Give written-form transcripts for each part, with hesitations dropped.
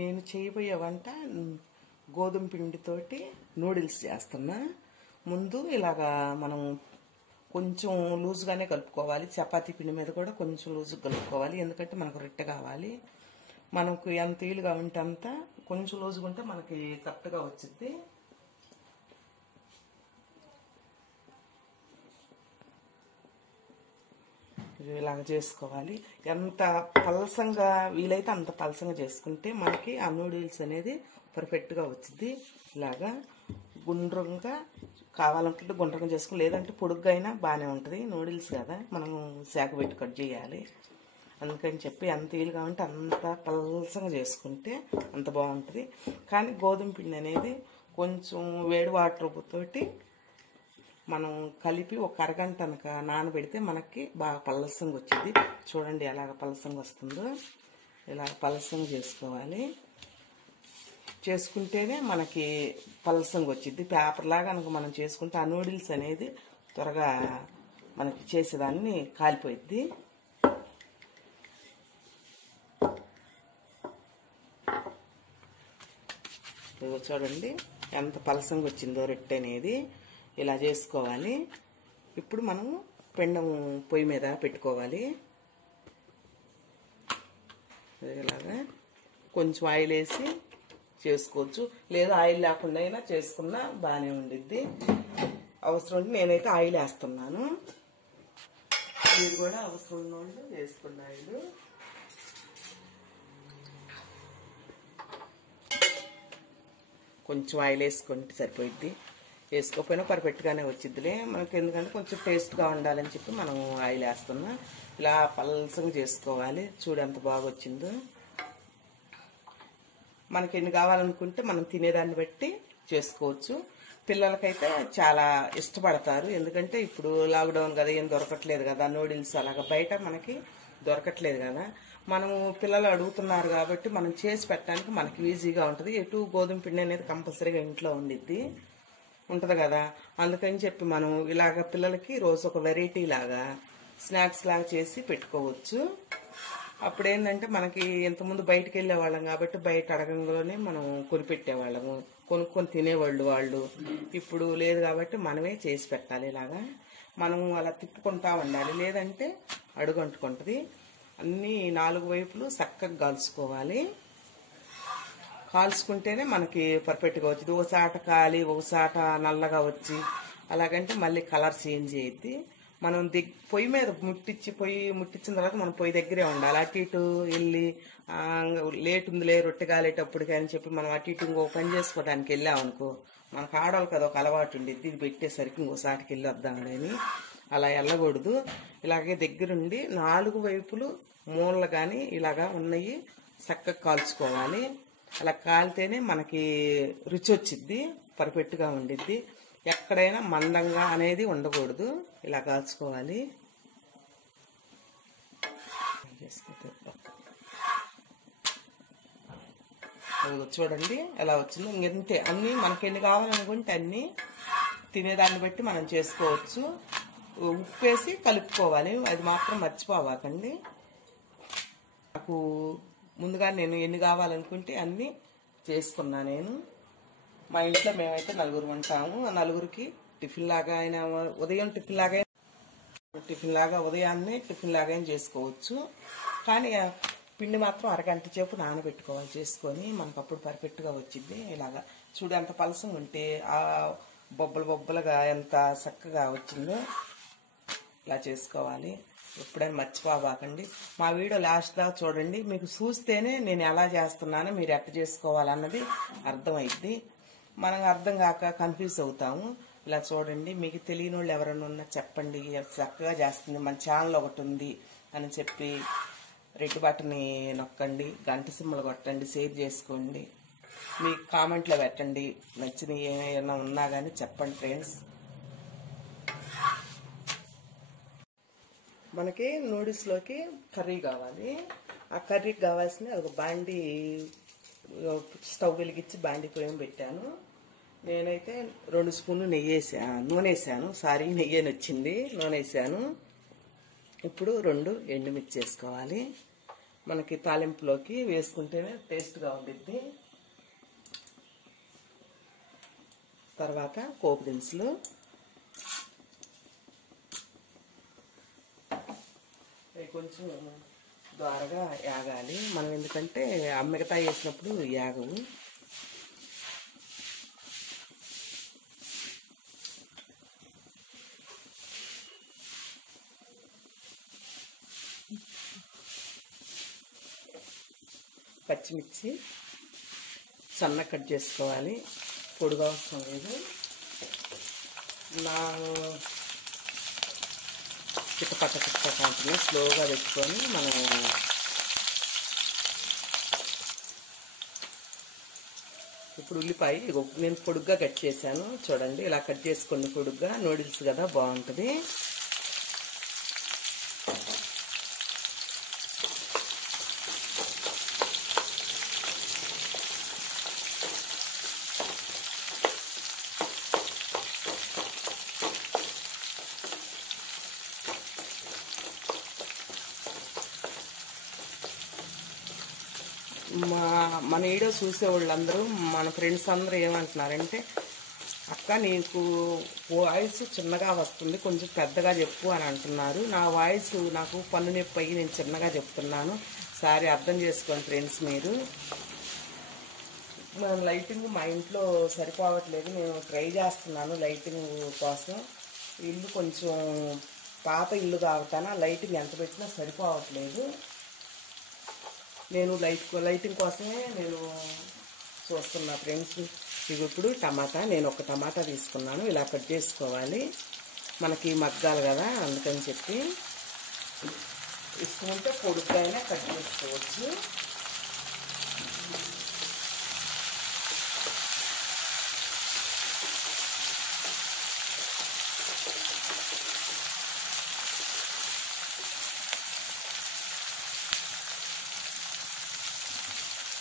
నేను చేయబోయే వంట గోధుమ పిండితోటి నూడిల్స్ చేస్తున్నా. ముందు ఇలాగా మనం కొంచెం లూజ్గానే కలుపుకోవాలి. చపాతీ పిండి మీద కూడా కొంచెం లూజ్గా కలుపుకోవాలి, ఎందుకంటే మనకు రొట్టె కావాలి. మనకు ఎంత వీలుగా ఉంటే అంత, కొంచెం లూజ్గా ఉంటే మనకి కరెక్ట్గా వచ్చింది. ఇలాగ చేసుకోవాలి. ఎంత పలసంగా వీలైతే అంత పలసంగా చేసుకుంటే మనకి ఆ నూడిల్స్ అనేది పర్ఫెక్ట్గా వచ్చింది. ఇలాగా గుండ్రంగా కావాలనుకుంటే గుండ్రంగా చేసుకుని, లేదంటే పొడుగ్గా అయినా బాగానే ఉంటుంది. నూడిల్స్ కదా, మనం శాఖ పెట్టి కట్ చేయాలి. అందుకని చెప్పి ఎంత వీలుగా ఉంటే అంత పలసంగా చేసుకుంటే అంత బాగుంటుంది. కానీ గోధుమ పిండి అనేది కొంచెం వేడి వాటర్ తోటి మనం కలిపి ఒక అరగంట కనుక నానబెడితే మనకి బాగా పలసంగా వచ్చింది. చూడండి ఎలాగ పలసంగా వస్తుందో. ఇలా పలసంగా చేసుకోవాలి. చేసుకుంటేనే మనకి పలసంగా వచ్చింది. పేపర్ లాగా కనుక మనం చేసుకుంటే ఆ నూడిల్స్ అనేది త్వరగా మనకి చేసేదాన్ని కాలిపోయిద్ది. చూడండి ఎంత పలసంగా వచ్చిందో రొట్టె అనేది. ఇలా చేసుకోవాలి. ఇప్పుడు మనం పెండం పొయ్యి మీద పెట్టుకోవాలి. ఇలాగా కొంచెం ఆయిల్ వేసి చేసుకోవచ్చు, లేదా ఆయిల్ లేకుండా అయినా చేసుకున్నా బాగానే ఉండిద్ది. అవసరం ఉంటే నేనైతే ఆయిల్ వేస్తున్నాను. మీరు కూడా అవసరం ఉన్న వాళ్ళు వేసుకున్న ఆయిల్. కొంచెం ఆయిల్ వేసుకుంటే సరిపోయిద్ది. వేసుకోకపోయినా పర్ఫెక్ట్గానే వచ్చిద్దిలే మనకి, ఎందుకంటే కొంచెం టేస్ట్గా ఉండాలని చెప్పి మనం ఆయిల్ వేస్తున్నాం. ఇలా పలసంగా చేసుకోవాలి. చూడు ఎంత బాగా వచ్చిందో. మనకి ఎన్ని కావాలనుకుంటే మనం తినేదాన్ని బట్టి చేసుకోవచ్చు. పిల్లలకైతే చాలా ఇష్టపడతారు, ఎందుకంటే ఇప్పుడు లాక్డౌన్ కదా, ఏం దొరకట్లేదు కదా నూడిల్స్, అలాగా బయట మనకి దొరకట్లేదు కదా. మనము పిల్లలు అడుగుతున్నారు కాబట్టి మనం చేసి పెట్టడానికి మనకి ఈజీగా ఉంటుంది. ఎటు గోధుమ పిండి అనేది కంపల్సరీగా ఇంట్లో ఉంటుంది కదా. అందుకని చెప్పి మనం ఇలాగ పిల్లలకి రోజు ఒక వెరైటీ లాగా స్నాక్స్ లాగా చేసి పెట్టుకోవచ్చు. అప్పుడు ఏంటంటే మనకి ఇంతకుముందు బయటకు వెళ్ళే వాళ్ళం కాబట్టి బయట అడగంలోనే మనం కొనిపెట్టేవాళ్ళము, కొనుక్కొని తినేవాళ్ళు వాళ్ళు. ఇప్పుడు లేదు కాబట్టి మనమే చేసి పెట్టాలి. ఇలాగా మనం అలా తిప్పుకుంటా ఉండాలి, లేదంటే అడుగు అంటుకుంటుంది. అన్నీ 4 వైపులు చక్కగా కాల్చుకోవాలి. కాల్చుకుంటేనే మనకి పర్ఫెక్ట్గా వచ్చింది. ఒకసాట కాలి ఒకసాట నల్లగా వచ్చి అలాగంటే మళ్ళీ కలర్ చేంజ్ అయ్యిద్ది. మనం పొయ్యి మీద ముట్టించిన తర్వాత మనం పొయ్యి దగ్గరే ఉండాలి. అటు ఇటు వెళ్ళి లేట్ ఉందిలే రొట్టె కాలేటప్పటికి అని చెప్పి మనం అటు ఇటు ఇంకో పని చేసుకోవడానికి వెళ్ళామనుకో, మనకు ఆడవాళ్ళు కదా ఒక అలవాటు ఉండిద్ది, ఇది పెట్టేసరికి ఇంకోసాటికి వెళ్ళి వద్దామని. అలా వెళ్ళకూడదు. ఇలాగే దగ్గరుండి 4 వైపులు మూలలు కానీ ఇలాగా ఉన్నాయి చక్కగా కాల్చుకోవాలి. అలా కాలితేనే మనకి రుచి వచ్చిద్ది, పర్ఫెక్ట్గా ఉండిద్ది. ఎక్కడైనా మందంగా అనేది ఉండకూడదు. ఇలా కాల్చుకోవాలి. చూడండి ఎలా వచ్చిందో. ఇంతే, అన్నీ మనకి ఎన్ని కావాలనుకుంటే అన్నీ తినేదాన్ని బట్టి మనం చేసుకోవచ్చు. ఉప్పు వేసి కలుపుకోవాలి, అది మాత్రం మర్చిపోవాకండి. నాకు ముందుగా నేను ఎన్ని కావాలనుకుంటే అన్నీ చేసుకున్నా. నేను మా ఇంట్లో మేమైతే 4 ఉంటాము. ఆ 4కి టిఫిన్ లాగా అయినా, ఉదయం టిఫిన్ లాగా ఉదయాన్నే టిఫిన్ లాగా చేసుకోవచ్చు. కానీ పిండి మాత్రం అరగంట సేపు నానబెట్టుకోవాలి చేసుకొని, మనకు అప్పుడు పర్ఫెక్ట్గా వచ్చింది. ఇలాగా చూడు ఎంత పలసంగా ఉంటే ఆ బొబ్బలుగా ఎంత చక్కగా వచ్చిందో. ఇలా చేసుకోవాలి. ఎప్పుడైనా మర్చిపోబాకండి. మా వీడియో లాస్ట్ దాకా చూడండి, మీకు చూస్తేనే నేను ఎలా చేస్తున్నానో మీరు ఎట్లా చేసుకోవాలన్నది అర్థమైద్ది. మనం అర్థం కాక కన్ఫ్యూజ్ అవుతాము. ఇలా చూడండి, మీకు తెలియని వాళ్ళు ఎవరైనా ఉన్నా చెప్పండి, చక్కగా చేస్తుంది. మన ఛానల్ ఒకటి ఉంది అని చెప్పి రెడ్ బటన్ని నొక్కండి, గంట సింబల్ కొట్టండి, షేర్ చేసుకోండి, మీకు కామెంట్లో పెట్టండి. నచ్చినవి ఏమైనా ఉన్నా కానీ చెప్పండి ఫ్రెండ్స్. మనకి నూడిల్స్లోకి కర్రీ కావాలి. ఆ కర్రీకి కావాల్సిన ఒక బాండీ, స్టవ్ వెలిగించి బాండీ పొయ్యి పెట్టాను. నేనైతే 2 స్పూన్లు నూనె వేసాను. నెయ్యి అని వచ్చింది, నూనె వేసాను. ఇప్పుడు 2 ఎండుమిర్చి వేసుకోవాలి. మనకి తాలింపులోకి వేసుకుంటేనే టేస్ట్గా ఉండిద్ది. తర్వాత పోపు దినుసులు, అవి కొంచెం ద్వారగా యాగాలి మనం, ఎందుకంటే మిగతా వేసినప్పుడు యాగవు. పచ్చిమిర్చి సన్న కట్ చేసుకోవాలి, పొడిగా అవసరం లేదు. నా చిట్టపట్ట ఉంటుంది, స్లోగా పెట్టుకొని మనం ఇప్పుడు ఉల్లిపాయ నేను పొడుగ్గా కట్ చేశాను చూడండి. ఇలా కట్ చేసుకోండి పొడుగ్గా, నూడిల్స్ కదా బాగుంటుంది. మన వీడియో చూసే వాళ్ళందరూ, మన ఫ్రెండ్స్ అందరూ ఏమంటున్నారంటే, అక్క నీకు వాయిస్ చిన్నగా వస్తుంది, కొంచెం పెద్దగా చెప్పు అని అంటున్నారు. నా వాయిస్ నాకు పన్ను నొప్పి అయ్యి నేను చిన్నగా చెప్తున్నాను, సారీ అర్థం చేసుకోండి ఫ్రెండ్స్. మీరు లైటింగ్ మా ఇంట్లో సరిపోవట్లేదు, నేను ట్రై చేస్తున్నాను లైటింగ్ కోసం. ఇల్లు కొంచెం పాత ఇల్లు కావటాన లైటింగ్ ఎంత పెట్టినా సరిపోవట్లేదు. నేను లైటింగ్ కోసమే నేను చూస్తున్నా ఫ్రెండ్స్. ఇవి ఇప్పుడు టమాటా, నేను ఒక టమాటా తీసుకున్నాను, ఇలా కట్ చేసుకోవాలి, మనకి మగ్గాలి కదా అందుకని చెప్పి. ఇష్టముంటే పొడుగ్గానే కట్ చేసుకోవచ్చు.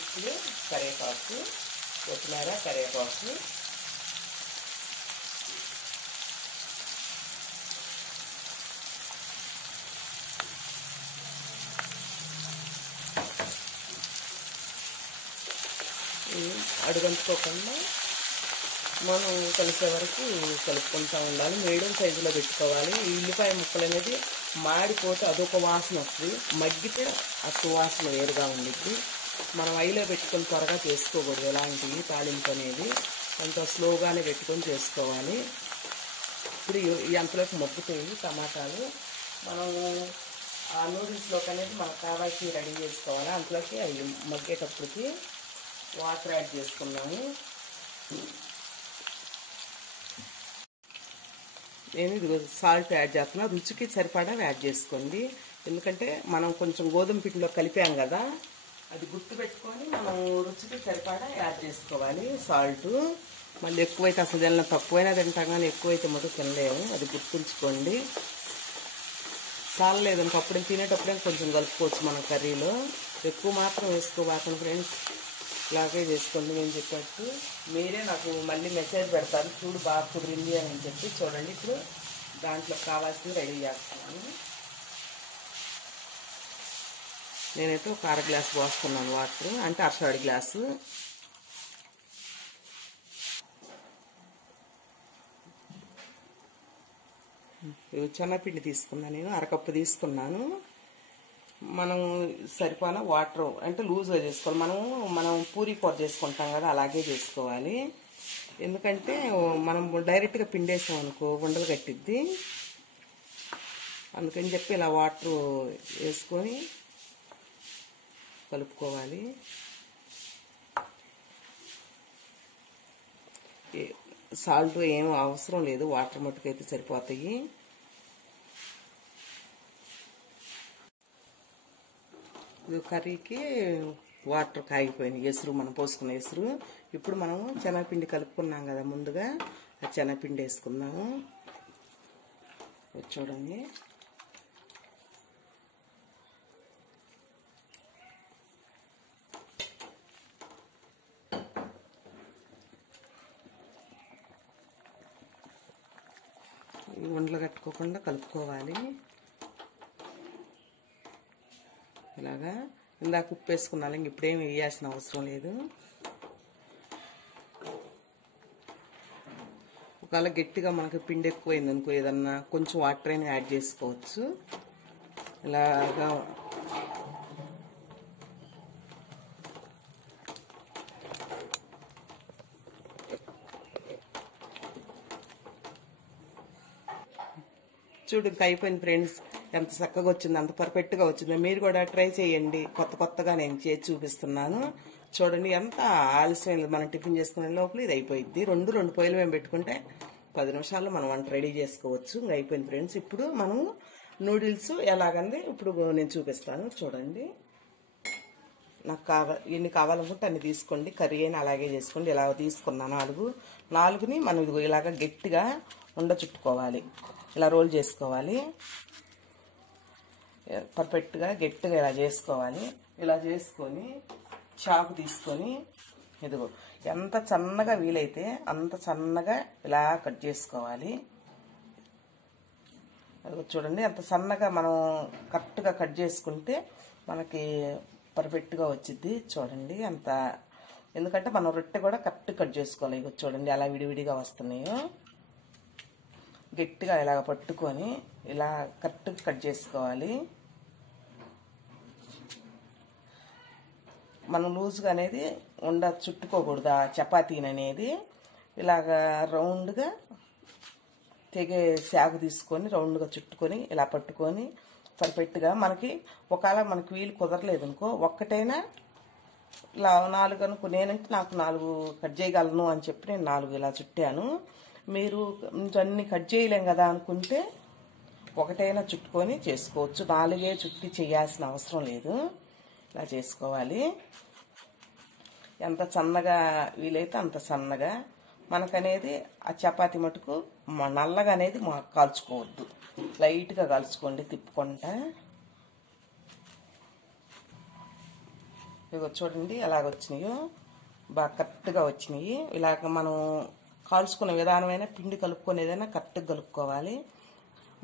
ఇప్పుడు కరివేపాకు, కొత్తిమీర, కరివేపాకు, అడుగంటుకోకుండా మనం కలిసే వరకు కలుపుకుంటూ ఉండాలి. మీడియం సైజులో పెట్టుకోవాలి. ఈ ఉల్లిపాయ ముక్కలు అనేది మాడిపోతే అదొక వాసన వస్తుంది, మగ్గితే ఆ సువాసన వేరుగా ఉండిద్ది. మనం ఐలో పెట్టుకొని త్వరగా చేసుకోకూడదు ఎలాంటివి తాలింపు అనేది, అంత స్లోగానే పెట్టుకొని చేసుకోవాలి. ఇప్పుడు అంతలోకి మగ్గుతాయి టమాటాలు. మనం ఆ నూడిల్స్లోకి అనేది మనకు కావాల్సి రెడీ చేసుకోవాలి. అంతలోకి అవి మగ్గేటప్పటికి వాటర్ యాడ్ చేసుకున్నాము. నేను ఇది సాల్ట్ యాడ్ చేస్తున్నా, రుచికి సరిపడా యాడ్ చేసుకోండి. ఎందుకంటే మనం కొంచెం గోధుమ పిండిలో కలిపాం కదా, అది గుర్తుపెట్టుకొని మనం రుచికి సరిపడా యాడ్ చేసుకోవాలి సాల్ట్. మళ్ళీ ఎక్కువైతే అసలు తినలేం, తక్కువైనా తింటాం కానీ ఎక్కువైతే మొదలు తినలేము, అది గుర్తుంచుకోండి. చాలలేదనుకో అప్పుడే తినేటప్పుడే కొంచెం కలుపుకోవచ్చు మన కర్రీలో, ఎక్కువ మాత్రం వేసుకోబాకండి ఫ్రెండ్స్. ఇలాగే చేసుకోండి నేను చెప్పట్టు. మీరే నాకు మళ్ళీ మెసేజ్ పెడతారు, చూడు బాగా కుదిరింది అని చెప్పి. చూడండి ఇప్పుడు దాంట్లో కావాల్సింది రెడీ చేస్తున్నాను. నేనైతే ఒక అర గ్లాసు పోస్తున్నాను వాటర్, అంటే అరసడి గ్లాసు. చెనగపిండి తీసుకున్నాను, నేను అరకప్పు తీసుకున్నాను. మనం సరిపోయిన వాటర్ అంటే లూజ్గా చేసుకోవాలి. మనం పూరీ కూర చేసుకుంటాం కదా అలాగే చేసుకోవాలి. ఎందుకంటే మనం డైరెక్ట్గా పిండేసాం అనుకో ఉండలు కట్టిద్ది, అందుకని చెప్పి ఇలా వాటర్ వేసుకొని కలుపుకోవాలి. సాల్ట్ ఏం అవసరం లేదు, వాటర్ మట్టుకైతే సరిపోతాయి. ఇది కర్రీకి వాటర్ కాగిపోయినాయి, ఎసురు మనం పోసుకున్న ఎసురు. ఇప్పుడు మనం శనగపిండి కలుపుకున్నాం కదా ముందుగా, ఆ శనగపిండి వేసుకుందాము. చూడండి ఉండలు కట్టుకోకుండా కలుపుకోవాలి. ఇలాగా ఇందాక ఉప్పు వేసుకున్నాను, ఇంక ఇప్పుడేమి వేయాల్సిన అవసరం లేదు. ఒకవేళ గట్టిగా మనకి పిండి ఎక్కువైంది అనుకో, ఏదన్నా కొంచెం వాటర్ అయినా యాడ్ చేసుకోవచ్చు. ఇలాగా చూడు, ఇంకా అయిపోయింది ఫ్రెండ్స్. ఎంత చక్కగా వచ్చింది, అంత పర్ఫెక్ట్గా వచ్చింది. మీరు కూడా ట్రై చేయండి. కొత్తగా నేను చేసి చూపిస్తున్నాను. చూడండి ఎంత ఆలస్యం, మనం టిఫిన్ చేసుకునే లోపల ఇది అయిపోయింది. రెండు పొయ్యిలు మేము పెట్టుకుంటే 10 నిమిషాల్లో మనం వంట రెడీ చేసుకోవచ్చు. ఇంకా అయిపోయింది ఫ్రెండ్స్. ఇప్పుడు మనం నూడిల్స్ ఎలాగంది ఇప్పుడు నేను చూపిస్తాను. చూడండి, నాకు ఎన్ని కావాలనుకుంటే అన్ని తీసుకోండి. కర్రీ అయినా అలాగే చేసుకోండి. ఇలా తీసుకున్నాను 4ని మనం ఇదిగో ఇలాగ గట్టిగా చుట్టుకోవాలి. ఇలా రోల్ చేసుకోవాలి. పర్ఫెక్ట్గా గట్టిగా ఇలా చేసుకోవాలి. ఇలా చేసుకొని చాకు తీసుకొని ఇదిగో ఎంత సన్నగా వీలైతే అంత సన్నగా ఇలా కట్ చేసుకోవాలి. అదిగో చూడండి, అంత సన్నగా మనం కరెక్ట్గా కట్ చేసుకుంటే మనకి పర్ఫెక్ట్గా వచ్చింది. చూడండి అంత, ఎందుకంటే మనం రొట్టె కూడా కరెక్ట్ కట్ చేసుకోవాలి. ఇగో చూడండి అలా విడివిడిగా వస్తున్నాయో. గట్టిగా ఇలాగ పట్టుకొని ఇలా కరెక్ట్గా కట్ చేసుకోవాలి. మనం లూజ్గా అనేది చుట్టుకోకూడదు. చపాతీని అనేది ఇలాగ రౌండ్గా తెగే శాగు తీసుకొని రౌండ్గా చుట్టుకొని ఇలా పట్టుకొని పర్ఫెక్ట్గా మనకి ఒకవేళ మనకి వీలు కుదరలేదు అనుకో, ఒక్కటైనా ఇలా 4 అనుకో. నేనంటే నాకు 4 కట్ చేయగలను అని చెప్పి నేను 4 ఇలా చుట్టాను. మీరు అన్ని కట్ చేయలేం కదా అనుకుంటే ఒకటైనా చుట్టుకొని చేసుకోవచ్చు. 4 చుట్టి చేయాల్సిన అవసరం లేదు. ఇలా చేసుకోవాలి. ఎంత సన్నగా వీలైతే అంత సన్నగా. మనకనేది ఆ చపాతీ మటుకు నల్లగా అనేది కాల్చుకోవద్దు, లైట్గా కాల్చుకోండి తిప్పుకుంటా. ఇగో చూడండి ఎలాగ వచ్చినాయో, బాగా కరెక్ట్గా వచ్చినాయి. ఇలాగ మనం కాల్చుకునే విధానమైన పిండి కలుపుకునేదైనా కరెక్ట్గా కలుపుకోవాలి.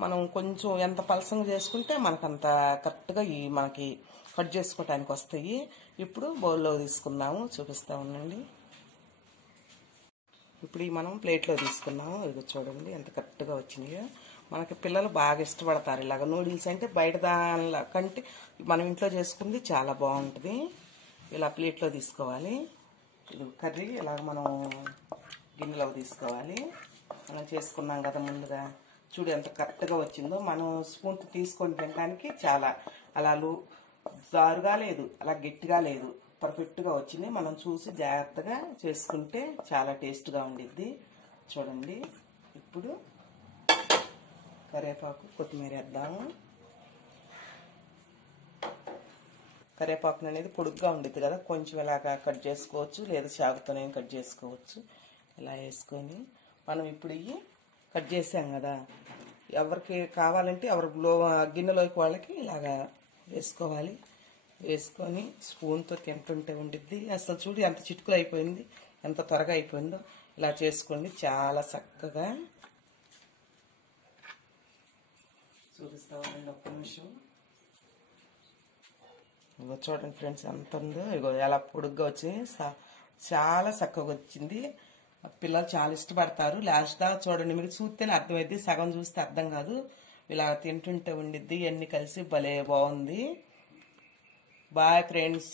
మనం కొంచెం ఎంత పలసంగా చేసుకుంటే మనకంత కరెక్ట్గా మనకి కట్ చేసుకోవటానికి వస్తాయి. ఇప్పుడు బౌల్లో తీసుకున్నాము, చూపిస్తా ఉండండి. ఇప్పుడు మనం ప్లేట్లో తీసుకున్నాము. ఇది చూడండి ఎంత కరెక్ట్గా వచ్చినాయో. మనకి పిల్లలు బాగా ఇష్టపడతారు ఇలాగ నూడిల్స్ అంటే. బయట దానిలా కంటే మనం ఇంట్లో చేసుకుంది చాలా బాగుంటుంది. ఇలా ప్లేట్లో తీసుకోవాలి. ఇది కర్రీ ఇలాగ మనం గిన్నెలో తీసుకోవాలి. మనం చేసుకున్నాం కదా ముందుగా. చూడు ఎంత కరెక్ట్గా వచ్చిందో. మనం స్పూన్ తీసుకొని తినడానికి చాలా అలా జారుగా లేదు, అలా గట్టిగా లేదు, పర్ఫెక్ట్గా వచ్చింది. మనం చూసి జాగ్రత్తగా చేసుకుంటే చాలా టేస్ట్గా ఉండిద్ది. చూడండి, ఇప్పుడు కరివేపాకు కొత్తిమీర వేద్దాము. కరివేపాకును అనేది పొడుగ్గా ఉండిద్ది కదా, కొంచెం ఇలాగా కట్ చేసుకోవచ్చు, లేదా చాకుతోనే కట్ చేసుకోవచ్చు. ఇలా వేసుకొని మనం ఇప్పుడు ఇవి కట్ చేసాం కదా, ఎవరికి కావాలంటే గిన్నెలోకి వాళ్ళకి ఇలాగా వేసుకోవాలి. వేసుకొని స్పూన్తో తింటుంటే ఉండిద్ది. అసలు చూడు ఎంత చిటుకులు అయిపోయింది, ఎంత త్వరగా అయిపోయిందో. ఇలా చేసుకోండి, చాలా చక్కగా. చూపిస్తామండి ఒక్క నిమిషం. ఇగో చూడండి ఫ్రెండ్స్ ఎంత ఉందో. ఇగో ఎలా పొడుగ్గా వచ్చింది, చాలా చక్కగా వచ్చింది. పిల్లలు చాలా ఇష్టపడతారు. లాస్ట్ దాకా చూడండి, మీకు చూస్తేనే అర్థమైద్ది, సగం చూస్తే అర్థం కాదు. ఇలా తింటుంటే ఉండిద్ది. అన్నీ కలిసి భలే బాగుంది. Bye friends.